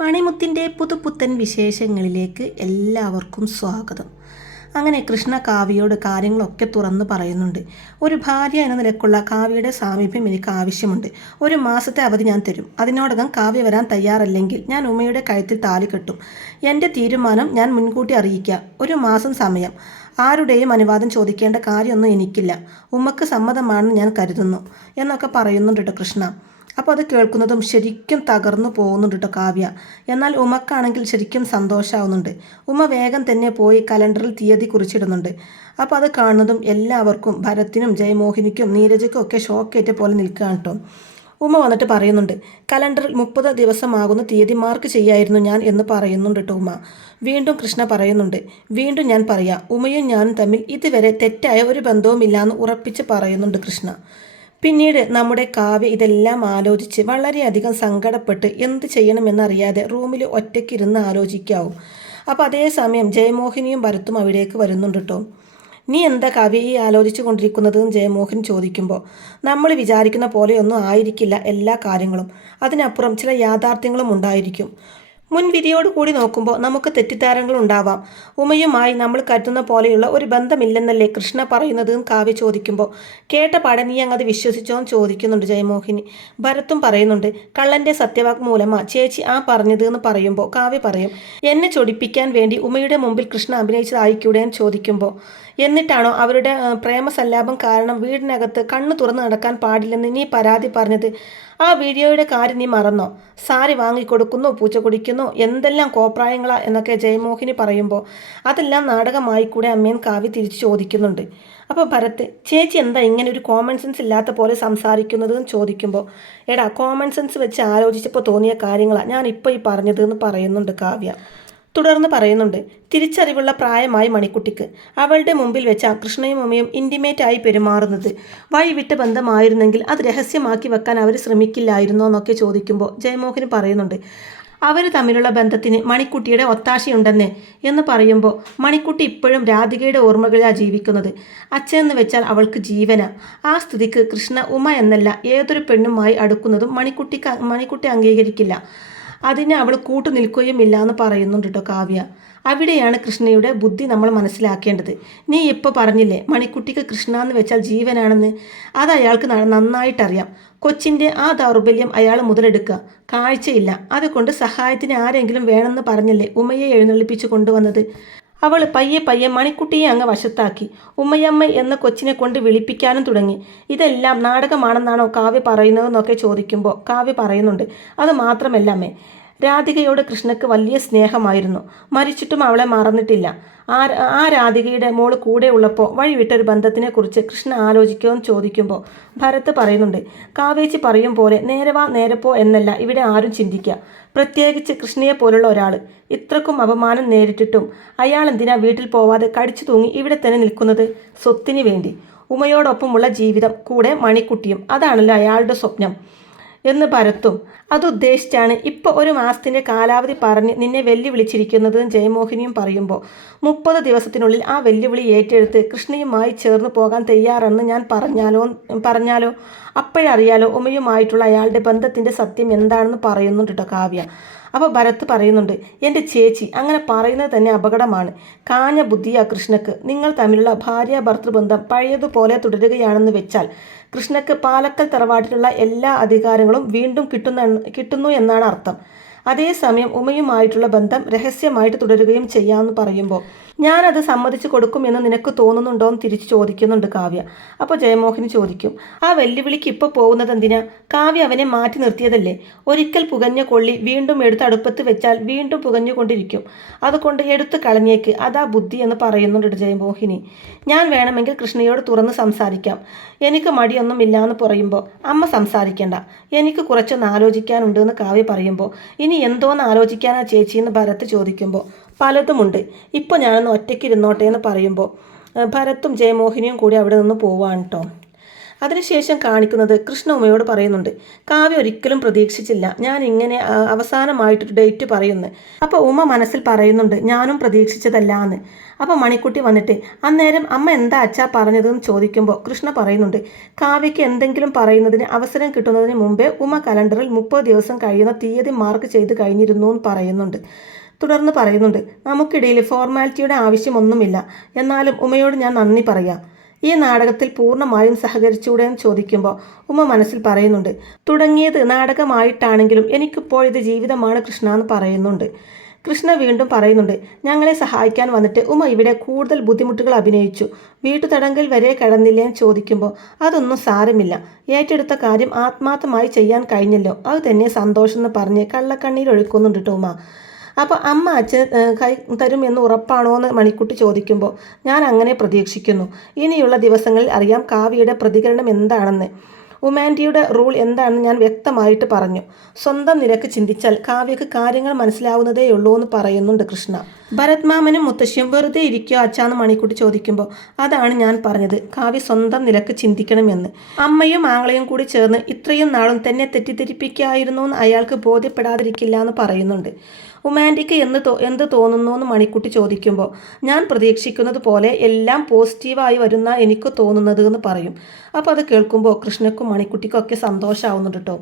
മണിമുത്തിൻ്റെ പുതുപുത്തൻ വിശേഷങ്ങളിലേക്ക് എല്ലാവർക്കും സ്വാഗതം. അങ്ങനെ കൃഷ്ണ കാവ്യയോട് കാര്യങ്ങളൊക്കെ തുറന്നു പറയുന്നുണ്ട്. ഒരു ഭാര്യ എന്ന നിലക്കുള്ള കാവ്യയുടെ സാമീപ്യം എനിക്ക് ആവശ്യമുണ്ട്. ഒരു മാസത്തെ അവധി ഞാൻ തരും. അതിനോടകം കാവ്യ വരാൻ തയ്യാറല്ലെങ്കിൽ ഞാൻ ഉമ്മയുടെ കഴുത്തിൽ താലി കെട്ടും. എൻ്റെ തീരുമാനം ഞാൻ മുൻകൂട്ടി അറിയിക്കുക. ഒരു മാസം സമയം. ആരുടെയും അനുവാദം ചോദിക്കേണ്ട കാര്യമൊന്നും എനിക്കില്ല. ഉമ്മക്ക് സമ്മതമാണെന്ന് ഞാൻ കരുതുന്നു എന്നൊക്കെ പറയുന്നുണ്ട് കേട്ടോ കൃഷ്ണ. അപ്പോൾ അത് കേൾക്കുന്നതും ശരിക്കും തകർന്നു പോകുന്നുണ്ട് കേട്ടോ കാവ്യ. എന്നാൽ ഉമ്മക്കാണെങ്കിൽ ശരിക്കും സന്തോഷമാവുന്നുണ്ട്. ഉമ്മ വേഗം തന്നെ പോയി കലണ്ടറിൽ തീയതി കുറിച്ചിടുന്നുണ്ട്. അപ്പോൾ അത് കാണുന്നതും എല്ലാവർക്കും, ഭരത്തിനും ജയമോഹിനിക്കും നീരജയ്ക്കും ഒക്കെ ഷോക്കേറ്റ പോലെ നിൽക്കുകയാണ് കേട്ടോ. ഉമ്മ വന്നിട്ട് പറയുന്നുണ്ട്, കലണ്ടറിൽ 30 ദിവസമാകുന്ന തീയതി മാർക്ക് ചെയ്യായിരുന്നു ഞാൻ എന്ന് പറയുന്നുണ്ട് കേട്ടോ ഉമ്മ. വീണ്ടും കൃഷ്ണ പറയുന്നുണ്ട്, വീണ്ടും ഞാൻ പറയാം, ഉമ്മയും ഞാനും തമ്മിൽ ഇതുവരെ തെറ്റായ ഒരു ബന്ധവുമില്ലാന്ന് ഉറപ്പിച്ച് പറയുന്നുണ്ട് കൃഷ്ണ. പിന്നീട് നമ്മുടെ കാവ്യ ഇതെല്ലാം ആലോചിച്ച് വളരെയധികം സങ്കടപ്പെട്ട് എന്ത് ചെയ്യണമെന്നറിയാതെ റൂമിൽ ഒറ്റയ്ക്കിരുന്ന് ആലോചിക്കാവും. അപ്പോൾ അതേസമയം ജയമോഹിനിയും ഭരത്തും അവിടേക്ക് വരുന്നുണ്ട് കേട്ടോ. നീ എന്താ കാവ്യ ഈ ആലോചിച്ചു കൊണ്ടിരിക്കുന്നതെന്ന് ജയമോഹൻ ചോദിക്കുമ്പോൾ, നമ്മൾ വിചാരിക്കുന്ന പോലെയൊന്നും ആയിരിക്കില്ല എല്ലാ കാര്യങ്ങളും. അതിനപ്പുറം ചില യാഥാർത്ഥ്യങ്ങളും ഉണ്ടായിരിക്കും. മുൻവിധിയോട് കൂടി നോക്കുമ്പോൾ നമുക്ക് തെറ്റിദ്ധാരണകൾ ഉണ്ടാവാം. ഉമയുമായി നമ്മൾ കരുതുന്ന പോലെയുള്ള ഒരു ബന്ധമില്ലെന്നല്ലേ കൃഷ്ണ പറയുന്നതെന്ന് കാവ്യ ചോദിക്കുമ്പോൾ, കേട്ട പാടെ നീ അങ്ങത് വിശ്വസിച്ചോ എന്ന് ചോദിക്കുന്നുണ്ട് ജയമോഹിനി. ഭരത്തും പറയുന്നുണ്ട്, കള്ളൻ്റെ സത്യവാങ്മൂലമാ ചേച്ചി ആ പറഞ്ഞത് എന്ന് പറയുമ്പോൾ കാവ്യ പറയും, എന്നെ ചൊടിപ്പിക്കാൻ വേണ്ടി ഉമയുടെ മുമ്പിൽ കൃഷ്ണ അഭിനയിച്ചതായിക്കൂടെ എന്ന് ചോദിക്കുമ്പോൾ, എന്നിട്ടാണോ അവരുടെ പ്രേമസല്ലാപം കാരണം വീടിനകത്ത് കണ്ണു തുറന്ന് നടക്കാൻ പാടില്ലെന്ന് നീ പരാതി പറഞ്ഞത്? ആ വീഡിയോയുടെ കാര്യം നീ മറന്നോ? സാരി വാങ്ങിക്കൊടുക്കുന്നു, പൂച്ച കുടിക്കുന്നു, എന്തെല്ലാം കോപ്രായങ്ങളാ എന്നൊക്കെ ജയമോഹിനി പറയുമ്പോൾ, അതെല്ലാം നാടകമായി കൂടെ അമ്മേൻ കാവ്യ തിരിച്ചു ചോദിക്കുന്നുണ്ട്. അപ്പോൾ ഭരത്, ചേച്ചി എന്താ ഇങ്ങനെ ഒരു കോമൺ സെൻസ് ഇല്ലാത്ത പോലെ സംസാരിക്കുന്നത് എന്ന് ചോദിക്കുമ്പോൾ, എടാ കോമൺ സെൻസ് വെച്ച് ആലോചിച്ചപ്പോൾ തോന്നിയ കാര്യങ്ങളാണ് ഞാൻ ഇപ്പോൾ ഈ പറഞ്ഞത് എന്ന് പറയുന്നുണ്ട് കാവ്യ. തുടർന്ന് പറയുന്നുണ്ട്, തിരിച്ചറിവുള്ള പ്രായമായി മണിക്കുട്ടിക്ക്. അവളുടെ മുമ്പിൽ വെച്ച കൃഷ്ണയും ഉമ്മയും ഇൻറ്റിമേറ്റായി പെരുമാറുന്നത് വഴിവിട്ട ബന്ധമായിരുന്നെങ്കിൽ അത് രഹസ്യമാക്കി വെക്കാൻ അവർ ശ്രമിക്കില്ലായിരുന്നോ എന്നൊക്കെ ചോദിക്കുമ്പോൾ ജയമോഹന് പറയുന്നുണ്ട്, അവർ തമ്മിലുള്ള ബന്ധത്തിന് മണിക്കുട്ടിയുടെ ഒത്താശയുണ്ടെന്നേ എന്ന് പറയുമ്പോൾ, മണിക്കുട്ടി ഇപ്പോഴും രാധികയുടെ ഓർമ്മകളിലാണ് ജീവിക്കുന്നത്. അച്ഛനെന്ന് വെച്ചാൽ അവൾക്ക് ജീവന. ആ സ്ഥിതിക്ക് കൃഷ്ണ ഉമ എന്നല്ല ഏതൊരു പെണ്ണുമായി അടുക്കുന്നതും മണിക്കുട്ടി അംഗീകരിക്കില്ല. അതിന് അവൾ കൂട്ടു നിൽക്കുകയുമില്ല എന്ന് പറയുന്നുണ്ട് കേട്ടോ കാവ്യ. അവിടെയാണ് കൃഷ്ണയുടെ ബുദ്ധി നമ്മൾ മനസ്സിലാക്കേണ്ടത്. നീ ഇപ്പോൾ പറഞ്ഞില്ലേ മണിക്കുട്ടിക്ക് കൃഷ്ണ എന്ന് വെച്ചാൽ ജീവനാണെന്ന്. അത് അയാൾക്ക് നന്നായിട്ടറിയാം. കൊച്ചിൻ്റെ ആ ദൗർബല്യം അയാൾ മുതലെടുക്കുക. കാഴ്ചയില്ല, അതുകൊണ്ട് സഹായത്തിന് ആരെങ്കിലും വേണമെന്ന് പറഞ്ഞല്ലേ ഉമ്മയെ എഴുന്നള്ളിപ്പിച്ച് കൊണ്ടുവന്നത്. അവൾ പയ്യെ മണിക്കുട്ടിയെ അങ്ങ് വശത്താക്കി. ഉമ്മയമ്മ എന്ന കൊച്ചിനെ കൊണ്ട് വിളിപ്പിക്കാനും തുടങ്ങി. ഇതെല്ലാം നാടകമാണെന്നാണോ കാവ്യ പറയുന്നതെന്നൊക്കെ ചോദിക്കുമ്പോൾ കാവ്യ പറയുന്നുണ്ട്, അത് മാത്രമല്ല അമ്മേ, രാധികയോട് കൃഷ്ണയ്ക്ക് വലിയ സ്നേഹമായിരുന്നു. മരിച്ചിട്ടും അവളെ മറന്നിട്ടില്ല. ആ രാധികയുടെ മോള് കൂടെ ഉള്ളപ്പോൾ വഴിവിട്ടൊരു ബന്ധത്തിനെക്കുറിച്ച് കൃഷ്ണ ആലോചിക്കുമെന്ന് ചോദിക്കുമ്പോൾ ഭരത് പറയുന്നുണ്ട്, കാവേച്ചി പറയും പോലെ നേരെ വാ നേരെ പോ എന്നല്ല ഇവിടെ ആരും ചിന്തിക്കുക. പ്രത്യേകിച്ച് കൃഷ്ണയെ പോലുള്ള ഒരാൾ ഇത്രക്കും അപമാനം നേരിട്ടിട്ടും അയാൾ എന്തിനാ വീട്ടിൽ പോവാതെ കടിച്ചു തൂങ്ങി ഇവിടെ തന്നെ നിൽക്കുന്നത്? സ്വത്തിന് വേണ്ടി. ഉമയോടൊപ്പമുള്ള ജീവിതം, കൂടെ മണിക്കുട്ടിയും, അതാണല്ലോ അയാളുടെ സ്വപ്നം എന്ന് ഭരത്തും അതുദ്ദേശിച്ചാണ് ഇപ്പോൾ ഒരു മാസത്തിൻ്റെ കാലാവധി പറഞ്ഞ് നിന്നെ വെല്ലുവിളിച്ചിരിക്കുന്നതെന്ന് ജയമോഹിനിയും പറയുമ്പോൾ, 30 ദിവസത്തിനുള്ളിൽ ആ വെല്ലുവിളി ഏറ്റെടുത്ത് കൃഷ്ണയുമായി ചേർന്ന് പോകാൻ തയ്യാറെന്ന് ഞാൻ പറഞ്ഞാലോ അപ്പോഴറിയാലോ ഉമയുമായിട്ടുള്ള അയാളുടെ ബന്ധത്തിൻ്റെ സത്യം എന്താണെന്ന് പറയുന്നുണ്ട് കേട്ടോ കാവ്യ. അപ്പോൾ ഭരത് പറയുന്നുണ്ട്, എൻ്റെ ചേച്ചി അങ്ങനെ പറയുന്നത് തന്നെ അപകടമാണ്. കാഞ്ഞ ബുദ്ധിയാ കൃഷ്ണക്ക്. നിങ്ങൾ തമ്മിലുള്ള ഭാര്യ ഭർത്തൃബന്ധം പഴയതുപോലെ തുടരുകയാണെന്ന് വെച്ചാൽ കൃഷ്ണക്ക് പാലക്കൽ തറവാട്ടിലുള്ള എല്ലാ അധികാരങ്ങളും വീണ്ടും കിട്ടുന്നു എന്നാണ് അർത്ഥം. അതേസമയം ഉമയുമായിട്ടുള്ള ബന്ധം രഹസ്യമായിട്ട് തുടരുകയും ചെയ്യാമെന്ന് പറയുമ്പോൾ, ഞാനത് സമ്മതിച്ചു കൊടുക്കുമെന്ന് നിനക്ക് തോന്നുന്നുണ്ടോ എന്ന് തിരിച്ചു ചോദിക്കുന്നുണ്ട് കാവ്യ. അപ്പോൾ ജയമോഹിനി ചോദിക്കും, ആ വെല്ലുവിളിക്ക് ഇപ്പോൾ പോകുന്നത് എന്തിനാ? കാവ്യ അവനെ മാറ്റി നിർത്തിയതല്ലേ? ഒരിക്കൽ പുകഞ്ഞ കൊള്ളി വീണ്ടും എടുത്ത് അടുപ്പത്ത് വെച്ചാൽ വീണ്ടും പുകഞ്ഞുകൊണ്ടിരിക്കും. അതുകൊണ്ട് എടുത്ത് കളഞ്ഞേക്ക്, അതാ ബുദ്ധി എന്ന് പറയുന്നുണ്ട് ജയമോഹിനി. ഞാൻ വേണമെങ്കിൽ കൃഷ്ണയോട് തുറന്ന് സംസാരിക്കാം, എനിക്ക് മടിയൊന്നും ഇല്ലാന്ന് പറയുമ്പോൾ, അമ്മ സംസാരിക്കേണ്ട, എനിക്ക് കുറച്ചൊന്ന് ആലോചിക്കാനുണ്ട് എന്ന് കാവ്യ പറയുമ്പോൾ, ഇനി എന്തോന്ന് ആലോചിക്കാനാ ചേച്ചിയെന്ന് ഭരത് ചോദിക്കുമ്പോൾ, പലതുമുണ്ട്, ഇപ്പോൾ ഞാനൊന്ന് ഒറ്റയ്ക്ക് ഇരുന്നോട്ടെ എന്ന് പറയുമ്പോൾ ഭരത്തും ജയമോഹിനിയും കൂടി അവിടെ നിന്ന് പോവാണ് കേട്ടോ. അതിനുശേഷം കാണിക്കുന്നത് കൃഷ്ണ ഉമയോട് പറയുന്നുണ്ട്, കാവ്യ ഒരിക്കലും പ്രതീക്ഷിച്ചില്ല ഞാൻ ഇങ്ങനെ അവസാനമായിട്ടൊരു ഡേറ്റ് പറയുന്നു. അപ്പോൾ ഉമ മനസ്സിൽ പറയുന്നുണ്ട്, ഞാനും പ്രതീക്ഷിച്ചതല്ല എന്ന്. അപ്പോൾ മണിക്കുട്ടി വന്നിട്ട് അന്നേരം അമ്മ എന്താ അച്ഛാ പറഞ്ഞതെന്ന് ചോദിക്കുമ്പോൾ കൃഷ്ണ പറയുന്നുണ്ട്, കാവ്യയ്ക്ക് എന്തെങ്കിലും പറയുന്നതിന് അവസരം കിട്ടുന്നതിന് മുമ്പേ ഉമ കലണ്ടറിൽ 30 ദിവസം കഴിയുന്ന തീയതി മാർക്ക് ചെയ്ത് കഴിഞ്ഞിരുന്നു എന്ന് പറയുന്നുണ്ട്. തുടർന്ന് പറയുന്നുണ്ട്, നമുക്കിടയിൽ ഫോർമാലിറ്റിയുടെ ആവശ്യമൊന്നുമില്ല, എന്നാലും ഉമയോട് ഞാൻ നന്ദി പറയാം. ഈ നാടകത്തിൽ പൂർണ്ണമായും സഹകരിച്ചൂടെ എന്ന് ചോദിക്കുമ്പോൾ ഉമ മനസ്സിൽ പറയുന്നുണ്ട്, തുടങ്ങിയത് നാടകമായിട്ടാണെങ്കിലും എനിക്കിപ്പോൾ ഇത് ജീവിതമാണ് കൃഷ്ണ എന്ന് പറയുന്നുണ്ട്. കൃഷ്ണ വീണ്ടും പറയുന്നുണ്ട്, ഞങ്ങളെ സഹായിക്കാൻ വന്നിട്ട് ഉമ ഇവിടെ കൂടുതൽ ബുദ്ധിമുട്ടുകൾ അഭിനയിച്ചു, വീട്ടുതടങ്കൽ വരെ കടന്നില്ലേ എന്ന് ചോദിക്കുമ്പോൾ അതൊന്നും സാരമില്ല, ഏറ്റെടുത്ത കാര്യം ആത്മാർത്ഥമായി ചെയ്യാൻ കഴിഞ്ഞല്ലോ, അത് തന്നെ സന്തോഷം എന്ന് പറഞ്ഞ് കള്ളക്കണ്ണീരൊഴുക്കുന്നുണ്ട് കേട്ടോ ഉമ. അപ്പോൾ അമ്മ അച്ഛന് കൈ തരുമെന്ന് ഉറപ്പാണോ എന്ന് മണിക്കുട്ടി ചോദിക്കുമ്പോൾ ഞാൻ അങ്ങനെ പ്രതീക്ഷിക്കുന്നു. ഇനിയുള്ള ദിവസങ്ങളിൽ അറിയാം കാവ്യയുടെ പ്രതികരണം എന്താണെന്ന്. ഉമാൻറ്റിയുടെ റൂൾ എന്താണെന്ന് ഞാൻ വ്യക്തമായിട്ട് പറഞ്ഞു. സ്വന്തം നിലക്ക് ചിന്തിച്ചാൽ കാവ്യക്ക് കാര്യങ്ങൾ മനസ്സിലാവുന്നതേയുള്ളൂ എന്ന് പറയുന്നുണ്ട് കൃഷ്ണ. ഭരത് മാമനും മുത്തശ്ശിയും വെറുതെ ഇരിക്കുകയോ അച്ഛാന്ന് മണിക്കുട്ടി ചോദിക്കുമ്പോൾ അതാണ് ഞാൻ പറഞ്ഞത്, കാവ്യ സ്വന്തം നിലക്ക് ചിന്തിക്കണമെന്ന്. അമ്മയും ആങ്ങളയും കൂടി ചേർന്ന് ഇത്രയും നാളും തന്നെ തെറ്റിദ്ധരിപ്പിക്കായിരുന്നു എന്ന് അയാൾക്ക് ബോധ്യപ്പെടാതിരിക്കില്ല എന്ന് പറയുന്നുണ്ട്. ഉമാൻറ്റിക്ക് എന്ത് തോന്നുന്നു എന്ന് മണിക്കുട്ടി ചോദിക്കുമ്പോൾ ഞാൻ പ്രതീക്ഷിക്കുന്നത് പോലെ എല്ലാം പോസിറ്റീവായി വരുന്ന എനിക്ക് തോന്നുന്നത് എന്ന് പറയും. അപ്പോൾ അത് കേൾക്കുമ്പോൾ കൃഷ്ണക്കും മണിക്കുട്ടിക്കും ഒക്കെ സന്തോഷമാവുന്നുണ്ട് കേട്ടോ.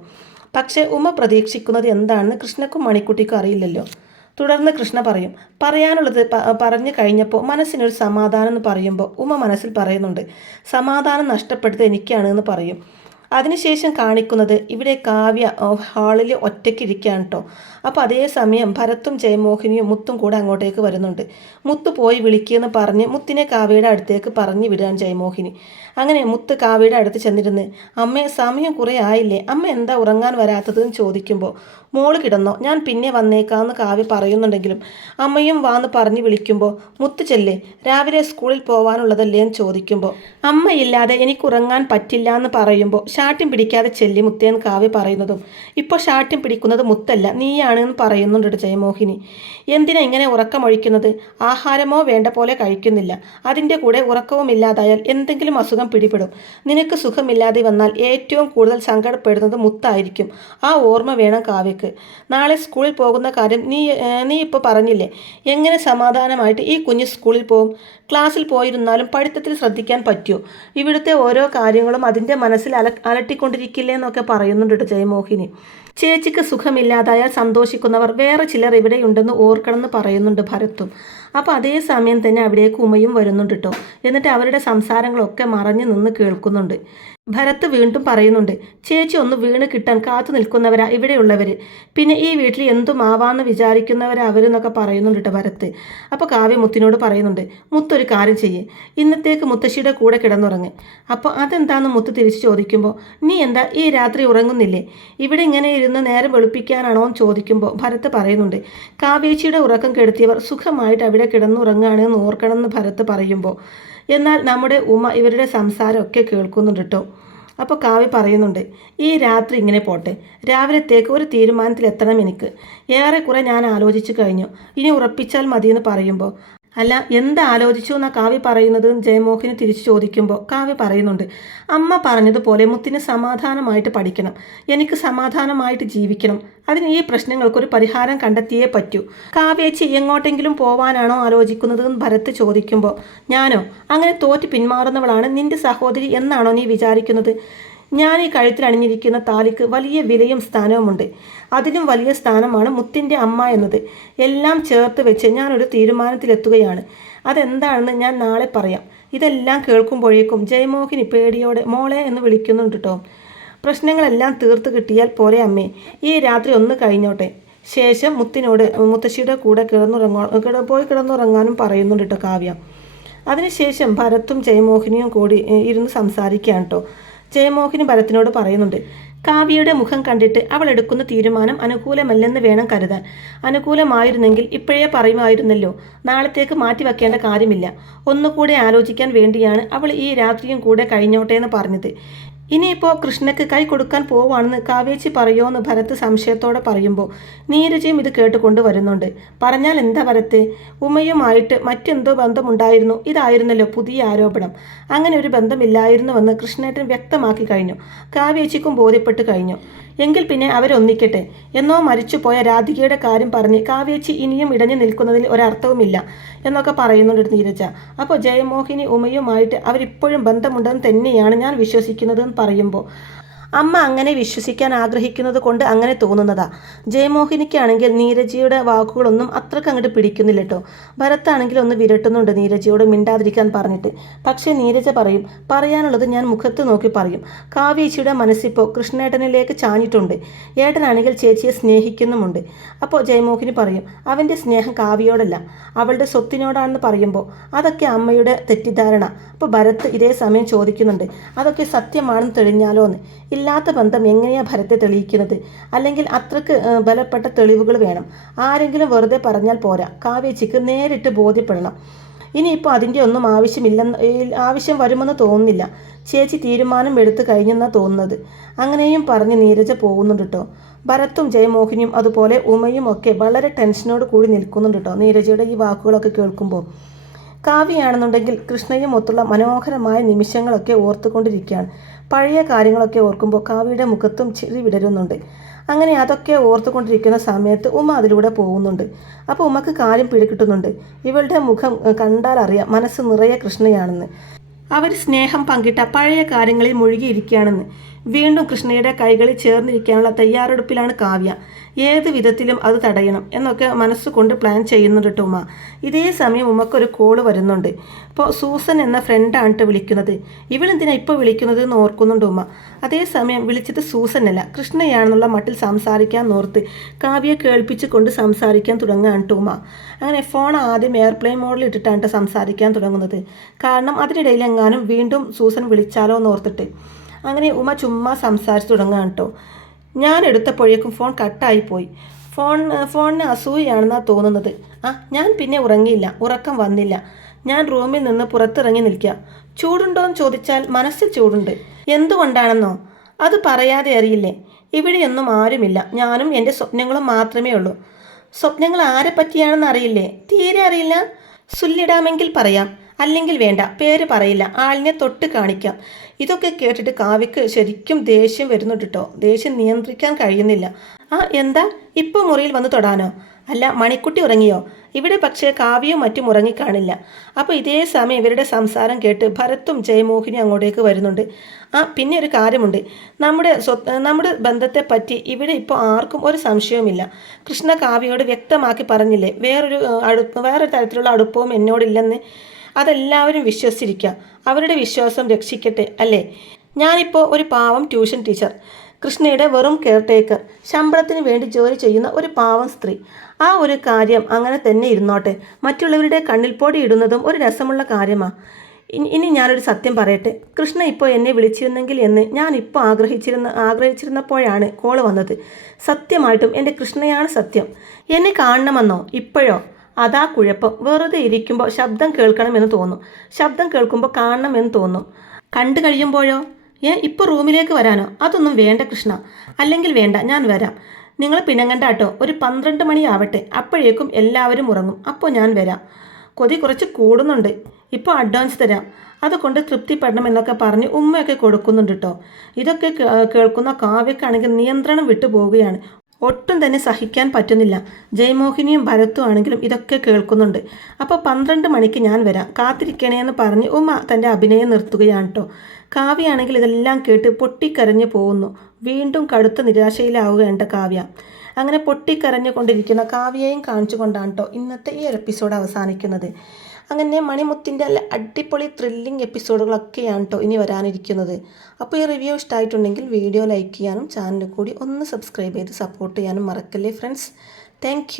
പക്ഷേ ഉമ പ്രതീക്ഷിക്കുന്നത് എന്താണെന്ന് കൃഷ്ണക്കും മണിക്കുട്ടിക്കും അറിയില്ലല്ലോ. തുടർന്ന് കൃഷ്ണ പറയും, പറയാനുള്ളത് പറഞ്ഞു കഴിഞ്ഞപ്പോൾ മനസ്സിനൊരു സമാധാനം എന്ന് പറയുമ്പോൾ ഉമ മനസ്സിൽ പറയുന്നുണ്ട്, സമാധാനം നഷ്ടപ്പെടുന്നത് എനിക്കാണ് എന്ന് പറയും. അതിനുശേഷം കാണിക്കുന്നത് ഇവിടെ കാവ്യ ഹാളിൽ ഒറ്റയ്ക്കിരിക്കുകയാണ് കേട്ടോ. അപ്പോൾ അതേസമയം ഭരത്തും ജയമോഹിനിയും മുത്തും കൂടെ അങ്ങോട്ടേക്ക് വരുന്നുണ്ട്. മുത്ത് പോയി വിളിക്കുമെന്ന് പറഞ്ഞ് മുത്തിനെ കാവ്യയുടെ അടുത്തേക്ക് പറഞ്ഞു വിടുകയാണ് ജയമോഹിനി. അങ്ങനെ മുത്ത് കാവ്യയുടെ അടുത്ത് ചെന്നിരുന്ന്, അമ്മേ സമയം കുറേ ആയില്ലേ, അമ്മ എന്താ ഉറങ്ങാൻ വരാത്തതെന്ന് ചോദിക്കുമ്പോൾ മോള് കിടന്നോ, ഞാൻ പിന്നെ വന്നേക്കാമെന്ന് കാവ്യ പറയുന്നുണ്ടെങ്കിലും അമ്മയും വാന്ന് പറഞ്ഞു വിളിക്കുമ്പോൾ മുത്ത് ചെല്ലേ, രാവിലെ സ്കൂളിൽ പോകാനുള്ളതല്ലേ എന്ന് ചോദിക്കുമ്പോൾ അമ്മയില്ലാതെ എനിക്ക് ഉറങ്ങാൻ പറ്റില്ല എന്ന് പറയുമ്പോൾ ഷാട്ടിൻ പിടിക്കാതെ ചെല്ലി മുത്തേന്ന് കാവ്യ പറയുന്നതും ഇപ്പോൾ ഷാട്ടിൻ പിടിക്കുന്നത് മുത്തല്ല നീയാണ് എന്ന് പറയുന്നുണ്ട് ജയമോഹിനി. എന്തിനാ ഇങ്ങനെ ഉറക്കമൊഴിക്കുന്നത്, ആഹാരമോ വേണ്ട പോലെ കഴിക്കുന്നില്ല, അതിൻ്റെ കൂടെ ഉറക്കവും ഇല്ലാതായാൽ എന്തെങ്കിലും അസുഖം പിടിപെടും, നിനക്ക് സുഖമില്ലാതെ വന്നാൽ ഏറ്റവും കൂടുതൽ സങ്കടപ്പെടുന്നത് മുത്തായിരിക്കും, ആ ഓർമ്മ വേണം കാവ്യക്ക്. നാളെ സ്കൂളിൽ പോകുന്ന കാര്യം നീ ഇപ്പോൾ പറഞ്ഞില്ലേ, എങ്ങനെ സമാധാനമായിട്ട് ഈ കുഞ്ഞ് സ്കൂളിൽ പോകും, ക്ലാസ്സിൽ പോയിരുന്നാലും പഠിത്തത്തിൽ ശ്രദ്ധിക്കാൻ പറ്റുമോ, ഇവിടുത്തെ ഓരോ കാര്യങ്ങളും അതിൻ്റെ മനസ്സിൽ അലട്ടിക്കൊണ്ടിരിക്കില്ലേ എന്നൊക്കെ പറയുന്നുണ്ട് ജയമോഹിനി. ചേച്ചിക്ക് സുഖമില്ലാതായാൽ സന്തോഷിക്കുന്നവർ വേറെ ചിലർ ഇവിടെയുണ്ടെന്ന് ഓർക്കണമെന്ന് പറയുന്നുണ്ട് ഭരത്തും. അപ്പോൾ അതേസമയം തന്നെ അവിടേക്ക് ഉമയും വരുന്നുണ്ട് കേട്ടോ. എന്നിട്ട് അവരുടെ സംസാരങ്ങളൊക്കെ മറഞ്ഞു നിന്ന് കേൾക്കുന്നുണ്ട്. ഭരത് വീണ്ടും പറയുന്നുണ്ട്, ചേച്ചി ഒന്ന് വീണ് കിട്ടാൻ കാത്തു നിൽക്കുന്നവരാ ഇവിടെയുള്ളവർ, പിന്നെ ഈ വീട്ടിൽ എന്തുമാവാന്ന് വിചാരിക്കുന്നവരാ അവരെന്നൊക്കെ പറയുന്നുണ്ട് കേട്ടോ ഭരത്. അപ്പോൾ കാവ്യ മുത്തിനോട് പറയുന്നുണ്ട്, മുത്തൊരു കാര്യം ചെയ്യേ, ഇന്നത്തേക്ക് മുത്തശ്ശിയുടെ കൂടെ കിടന്നുറങ്ങ്. അപ്പോൾ അതെന്താണെന്ന് മുത്ത് തിരിച്ച് ചോദിക്കുമ്പോൾ നീ എന്താ ഈ രാത്രി ഉറങ്ങുന്നില്ലേ, ഇവിടെ ഇങ്ങനെ ഇരുന്ന് നേരം വെളുപ്പിക്കാനാണോ എന്ന് ചോദിക്കുമ്പോൾ ഭരത് പറയുന്നുണ്ട്, കാവേച്ചിയുടെ ഉറക്കം കെടുത്തിയവർ സുഖമായിട്ട് അവിടെ കിടന്നുറങ്ങുകയാണെന്ന് ഓർക്കണമെന്ന് ഭരത് പറയുമ്പോൾ എന്നാൽ നമ്മുടെ ഉമ ഇവരുടെ സംസാരമൊക്കെ കേൾക്കുന്നുണ്ട് കേട്ടോ. അപ്പോൾ കാവ്യ പറയുന്നുണ്ട്, ഈ രാത്രി ഇങ്ങനെ പോട്ടെ, രാവിലത്തേക്ക് ഒരു തീരുമാനത്തിലെത്തണം എനിക്ക്, ഏറെക്കുറെ ഞാൻ ആലോചിച്ചു കഴിഞ്ഞു, ഇനി ഉറപ്പിച്ചാൽ മതിയെന്ന് പറയുമ്പോൾ അല്ല എന്ത് ആലോചിച്ചു എന്നാ കാവ്യ പറയുന്നത് ജയമോഹിനി തിരിച്ചു ചോദിക്കുമ്പോൾ കാവ്യ പറയുന്നുണ്ട്, അമ്മ പറഞ്ഞതുപോലെ മുത്തിന് സമാധാനമായിട്ട് പഠിക്കണം, എനിക്ക് സമാധാനമായിട്ട് ജീവിക്കണം, അതിന് ഈ പ്രശ്നങ്ങൾക്കൊരു പരിഹാരം കണ്ടെത്തിയേ പറ്റൂ. കാവ്യേച്ചി എങ്ങോട്ടെങ്കിലും പോവാനാണോ ആലോചിക്കുന്നത് എന്ന് ഭരത് ചോദിക്കുമ്പോൾ ഞാനോ, അങ്ങനെ തോറ്റ് പിന്മാറുന്നവളാണ് നിന്റെ സഹോദരി എന്നാണോ നീ വിചാരിക്കുന്നത്, ഞാൻ ഈ കഴുത്തിൽ അണിഞ്ഞിരിക്കുന്ന താലിക്ക് വലിയ വിലയും സ്ഥാനവുമുണ്ട്, അതിലും വലിയ സ്ഥാനമാണ് മുത്തിൻ്റെ അമ്മ എന്നത്, എല്ലാം ചേർത്ത് വെച്ച് ഞാനൊരു തീരുമാനത്തിലെത്തുകയാണ്, അതെന്താണെന്ന് ഞാൻ നാളെ പറയാം. ഇതെല്ലാം കേൾക്കുമ്പോഴേക്കും ജയമോഹിനി പേടിയോടെ മോളെ എന്ന് വിളിക്കുന്നുണ്ട് കേട്ടോ. പ്രശ്നങ്ങളെല്ലാം തീർത്ത് കിട്ടിയാൽ പോരെ അമ്മേ, ഈ രാത്രി ഒന്ന് കഴിഞ്ഞോട്ടെ, ശേഷം മുത്തശ്ശിയുടെ കൂടെ കിടന്നുറങ്ങാനും പറയുന്നുണ്ട് കേട്ടോ കാവ്യ. അതിനുശേഷം ഭരത്തും ജയമോഹിനിയും കൂടി ഇരുന്ന് സംസാരിക്കുകയാണ് കേട്ടോ. ജയമോഹിനി ഭരത്തിനോട് പറയുന്നുണ്ട്, കാവ്യയുടെ മുഖം കണ്ടിട്ട് അവൾ എടുക്കുന്ന തീരുമാനം അനുകൂലമല്ലെന്ന് വേണം കരുതാൻ, അനുകൂലമായിരുന്നെങ്കിൽ ഇപ്പോഴേ പറയുമായിരുന്നല്ലോ, നാളത്തേക്ക് മാറ്റിവെക്കേണ്ട കാര്യമില്ല, ഒന്നുകൂടെ ആലോചിക്കാൻ വേണ്ടിയാണ് അവൾ ഈ രാത്രിയും കൂടെ കഴിഞ്ഞോട്ടെ എന്ന് പറഞ്ഞത്, ഇനിയിപ്പോൾ കൃഷ്ണയ്ക്ക് കൈ കൊടുക്കാൻ പോവാണെന്ന് കാവേച്ചി പറയുമോയെന്ന് ഭരത് സംശയത്തോടെ പറയുമ്പോൾ നീരജയും ഇത് കേട്ടുകൊണ്ട് വരുന്നുണ്ട്. പറഞ്ഞാൽ എന്താ ഭരത്ത്, ഉമയുമായിട്ട് മറ്റെന്തോ ബന്ധമുണ്ടായിരുന്നു, ഇതായിരുന്നല്ലോ പുതിയ ആരോപണം. അങ്ങനെ ഒരു ബന്ധമില്ലായിരുന്നുവെന്ന് കൃഷ്ണേട്ടൻ വ്യക്തമാക്കി കഴിഞ്ഞു. കാവേച്ചിക്കും ബോധ്യപ്പെട്ട് കഴിഞ്ഞു. എങ്കിൽ പിന്നെ അവരൊന്നിക്കട്ടെ. എന്നോ മരിച്ചുപോയ രാധികയുടെ കാര്യം പറഞ്ഞ് കാവേച്ചി ഇനിയും ഇടഞ്ഞു നിൽക്കുന്നതിൽ ഒരർത്ഥവുമില്ല എന്നൊക്കെ പറയുന്നുണ്ട് നീരജ. അപ്പോൾ ജയമോഹിനി ഉമയുമായിട്ട് അവരിപ്പോഴും ബന്ധമുണ്ടെന്ന് തന്നെയാണ് ഞാൻ വിശ്വസിക്കുന്നതെന്ന് പറയുമ്പോൾ അമ്മ അങ്ങനെ വിശ്വസിക്കാൻ ആഗ്രഹിക്കുന്നത് കൊണ്ട് അങ്ങനെ തോന്നുന്നതാ. ജയമോഹിനിക്കാണെങ്കിൽ നീരജയുടെ വാക്കുകളൊന്നും അത്രക്ക് അങ്ങോട്ട് പിടിക്കുന്നില്ല കേട്ടോ. ഭരത്താണെങ്കിൽ ഒന്ന് വിരട്ടുന്നുണ്ട് നീരജയോട് മിണ്ടാതിരിക്കാൻ പറഞ്ഞിട്ട്. പക്ഷേ നീരജ പറയും, പറയാനുള്ളത് ഞാൻ മുഖത്ത് നോക്കി പറയും. കാവേച്ചിയുടെ മനസ്സിപ്പോൾ കൃഷ്ണേട്ടനിലേക്ക് ചാഞ്ഞിട്ടുണ്ട്. ഏട്ടനാണെങ്കിൽ ചേച്ചിയെ സ്നേഹിക്കുന്നുമുണ്ട്. അപ്പോൾ ജയമോഹിനി പറയും, അവൻ്റെ സ്നേഹം കാവ്യയോടല്ല, അവളുടെ സ്വത്തിനോടാണെന്ന് പറയുമ്പോൾ അതൊക്കെ അമ്മയുടെ തെറ്റിദ്ധാരണ. അപ്പോൾ ഭരത് ഇതേ സമയം ചോദിക്കുന്നുണ്ട്, അതൊക്കെ സത്യമാണെന്ന് തെളിഞ്ഞാലോ എന്ന്. ഇല്ലാത്ത ബന്ധം എങ്ങനെയാണ് ഭരത്തെ തെളിയിക്കുന്നത്? അല്ലെങ്കിൽ അത്രക്ക് ബലപ്പെട്ട തെളിവുകൾ വേണം. ആരെങ്കിലും വെറുതെ പറഞ്ഞാൽ പോരാ, കാവേച്ചിക്ക് നേരിട്ട് ബോധ്യപ്പെടണം. ഇനിയിപ്പോൾ അതിൻ്റെ ഒന്നും ആവശ്യം വരുമെന്ന് തോന്നുന്നില്ല. ചേച്ചി തീരുമാനം എടുത്തു കഴിഞ്ഞെന്നാണ് തോന്നുന്നത്. അങ്ങനെയും പറഞ്ഞ് നീരജ പോകുന്നുണ്ട് കേട്ടോ. ഭരത്തും ജയമോഹിനിയും അതുപോലെ ഉമയും ഒക്കെ വളരെ ടെൻഷനോട് കൂടി നിൽക്കുന്നുണ്ട് കേട്ടോ നീരജയുടെ ഈ വാക്കുകളൊക്കെ കേൾക്കുമ്പോൾ. കാവ്യയാണെന്നുണ്ടെങ്കിൽ കൃഷ്ണയും ഒത്തുള്ള മനോഹരമായ നിമിഷങ്ങളൊക്കെ ഓർത്തുകൊണ്ടിരിക്കുകയാണ്. പഴയ കാര്യങ്ങളൊക്കെ ഓർക്കുമ്പോൾ കാവ്യയുടെ മുഖത്തും ചിരി വിടരുന്നുണ്ട്. അങ്ങനെ അതൊക്കെ ഓർത്തുകൊണ്ടിരിക്കുന്ന സമയത്ത് ഉമ അതിലൂടെ പോകുന്നുണ്ട്. അപ്പോൾ ഉമക്ക് കാര്യം പിടികിട്ടുന്നുണ്ട്. ഇവളുടെ മുഖം കണ്ടാൽ അറിയാം മനസ്സ് നിറയെ കൃഷ്ണയാണെന്ന്. അവർ സ്നേഹം പങ്കിട്ട പഴയ കാര്യങ്ങളിൽ മുഴുകിയിരിക്കുകയാണെന്ന്. വീണ്ടും കൃഷ്ണയുടെ കൈകളിൽ ചേർന്നിരിക്കാനുള്ള തയ്യാറെടുപ്പിലാണ് കാവ്യ. ഏത് വിധത്തിലും അത് തടയണം എന്നൊക്കെ മനസ്സുകൊണ്ട് പ്ലാൻ ചെയ്യുന്നുണ്ട് കേട്ടോ ഉമ. ഇതേ സമയം ഉമ്മക്കൊരു കോള് വരുന്നുണ്ട്. ഇപ്പോൾ സൂസൻ എന്ന ഫ്രണ്ടാണ് വിളിക്കുന്നത്. ഇവളെന്തിനാ ഇപ്പോൾ വിളിക്കുന്നത് എന്ന് ഓർക്കുന്നുണ്ട് ഉമ്മ. അതേസമയം വിളിച്ചത് സൂസനല്ല, കൃഷ്ണയാണെന്നുള്ള മട്ടിൽ സംസാരിക്കാൻ ഓർത്ത് കാവ്യ കേൾപ്പിച്ചു കൊണ്ട് സംസാരിക്കാൻ തുടങ്ങുകയാണ് കേട്ടോ ഉമ്മ. അങ്ങനെ ഫോൺ ആദ്യം എയർപ്ലെയിൻ മോഡിൽ ഇട്ടിട്ടാണ് സംസാരിക്കാൻ തുടങ്ങുന്നത്. കാരണം അതിനിടയിൽ എങ്ങാനും വീണ്ടും സൂസൻ വിളിച്ചാലോ എന്ന് ഓർത്തിട്ട്. അങ്ങനെ ഉമ ചുമ്മാ സംസാരിച്ച് തുടങ്ങുകയാണ് കേട്ടോ. ഞാൻ എടുത്തപ്പോഴേക്കും ഫോൺ കട്ടായിപ്പോയി. ഫോണിന് അസൂയാണെന്നാണ് തോന്നുന്നത്. ഞാൻ പിന്നെ ഉറങ്ങിയില്ല, ഉറക്കം വന്നില്ല. ഞാൻ റൂമിൽ നിന്ന് പുറത്തിറങ്ങി നിൽക്കുക. ചൂടുണ്ടോ എന്ന് ചോദിച്ചാൽ മനസ്സിൽ ചൂടുണ്ട്. എന്തുകൊണ്ടാണെന്നോ അത് പറയാതെ അറിയില്ലേ. ഇവിടെയൊന്നും ആരുമില്ല, ഞാനും എൻ്റെ സ്വപ്നങ്ങളും മാത്രമേ ഉള്ളൂ. സ്വപ്നങ്ങൾ ആരെ പറ്റിയാണെന്ന് അറിയില്ലേ? തീരെ അറിയില്ല. സുല്ലിടാമെങ്കിൽ പറയാം, അല്ലെങ്കിൽ വേണ്ട, പേര് പറയില്ല, ആളിനെ തൊട്ട് കാണിക്കാം. ഇതൊക്കെ കേട്ടിട്ട് കാവ്യക്ക് ശരിക്കും ദേഷ്യം വരുന്നുണ്ട് കേട്ടോ. ദേഷ്യം നിയന്ത്രിക്കാൻ കഴിയുന്നില്ല. എന്താ ഇപ്പോൾ മുറിയിൽ വന്ന് തൊടാനോ? അല്ല, മണിക്കുട്ടി ഉറങ്ങിയോ? ഇവിടെ പക്ഷേ കാവ്യയും മറ്റും ഉറങ്ങിക്കാണില്ല. അപ്പോൾ ഇതേ സമയം ഇവരുടെ സംസാരം കേട്ട് ഭരത്തും ജയമോഹിനിയും അങ്ങോട്ടേക്ക് വരുന്നുണ്ട്. പിന്നെ ഒരു കാര്യമുണ്ട്. നമ്മുടെ ബന്ധത്തെ പറ്റി ഇവിടെ ഇപ്പോൾ ആർക്കും ഒരു സംശയവുമില്ല. കൃഷ്ണ കാവ്യയോട് വ്യക്തമാക്കി പറഞ്ഞില്ലേ വേറൊരു തരത്തിലുള്ള അടുപ്പവും എന്നോടില്ലെന്ന്. അതെല്ലാവരും വിശ്വസിച്ചിരിക്കുക. അവരുടെ വിശ്വാസം രക്ഷിക്കട്ടെ അല്ലേ? ഞാനിപ്പോൾ ഒരു പാവം ട്യൂഷൻ ടീച്ചർ, കൃഷ്ണയുടെ വെറും കെയർടേക്കർ, ശമ്പളത്തിന് വേണ്ടി ജോലി ചെയ്യുന്ന ഒരു പാവം സ്ത്രീ. ആ ഒരു കാര്യം അങ്ങനെ തന്നെ ഇരുന്നോട്ടെ. മറ്റുള്ളവരുടെ കണ്ണിൽ പൊടി ഇടുന്നതും ഒരു രസമുള്ള കാര്യമാണ്. ഇനി ഞാനൊരു സത്യം പറയട്ടെ. കൃഷ്ണ ഇപ്പോൾ എന്നെ വിളിച്ചിരുന്നെങ്കിൽ എന്ന് ഞാൻ ഇപ്പോൾ ആഗ്രഹിച്ചിരുന്നപ്പോഴാണ് കോള് വന്നത്. സത്യമായിട്ടും എൻ്റെ കൃഷ്ണയാണ് സത്യം. എന്നെ കാണണമെന്നോ? ഇപ്പോഴോ? അതാ കുഴപ്പം. വെറുതെ ഇരിക്കുമ്പോൾ ശബ്ദം കേൾക്കണമെന്ന് തോന്നും, ശബ്ദം കേൾക്കുമ്പോൾ കാണണമെന്ന് തോന്നും. കണ്ടു കഴിയുമ്പോഴോ? ഇപ്പോൾ റൂമിലേക്ക് വരാനോ? അതൊന്നും വേണ്ട കൃഷ്ണ. അല്ലെങ്കിൽ വേണ്ട, ഞാൻ വരാം. നിങ്ങൾ പിണങ്ങണ്ടാട്ടോ. ഒരു 12 മണിയാവട്ടെ, അപ്പോഴേക്കും എല്ലാവരും ഉറങ്ങും. അപ്പോൾ ഞാൻ വരാം. കൊതി കുറച്ച് കൂടുന്നുണ്ട്. ഇപ്പോൾ അഡ്വാൻസ് തരാം, അതുകൊണ്ട് തൃപ്തിപ്പെടണമെന്നൊക്കെ പറഞ്ഞ് ഉമ്മയൊക്കെ കൊടുക്കുന്നുണ്ട് കേട്ടോ. ഇതൊക്കെ കേൾക്കുന്ന കാവ്യക്കാണെങ്കിൽ നിയന്ത്രണം വിട്ടു പോവുകയാണ്. ഒട്ടും തന്നെ സഹിക്കാൻ പറ്റുന്നില്ല. ജയമോഹിനിയും ഭരത്തും ആണെങ്കിലും ഇതൊക്കെ കേൾക്കുന്നുണ്ട്. അപ്പോൾ 12 മണിക്ക് ഞാൻ വരാം, കാത്തിരിക്കണേന്ന് പറഞ്ഞ് ഉമ്മ തൻ്റെ അഭിനയം നിർത്തുകയാണ് കേട്ടോ. കാവ്യയാണെങ്കിൽ ഇതെല്ലാം കേട്ട് പൊട്ടിക്കരഞ്ഞു പോകുന്നു. വീണ്ടും കടുത്ത നിരാശയിലാവുകയാണ് കാവ്യ. അങ്ങനെ പൊട്ടിക്കരഞ്ഞുകൊണ്ടിരിക്കുന്ന കാവ്യയും കാണിച്ചുകൊണ്ടാണ് കേട്ടോ ഇന്നത്തെ ഈ ഒരു എപ്പിസോഡ് അവസാനിക്കുന്നത്. അങ്ങനെ മണിമുത്തിൻ്റെ അടിപൊളി ത്രില്ലിംഗ് എപ്പിസോഡുകളൊക്കെയാണ് കേട്ടോ ഇനി വരാനിരിക്കുന്നത്. അപ്പോൾ ഈ റിവ്യൂ ഇഷ്ടമായിട്ടുണ്ടെങ്കിൽ വീഡിയോ ലൈക്ക് ചെയ്യാനും ചാനൽ കൂടി ഒന്ന് സബ്സ്ക്രൈബ് ചെയ്ത് സപ്പോർട്ട് ചെയ്യാനും മറക്കല്ലേ ഫ്രണ്ട്സ്. താങ്ക്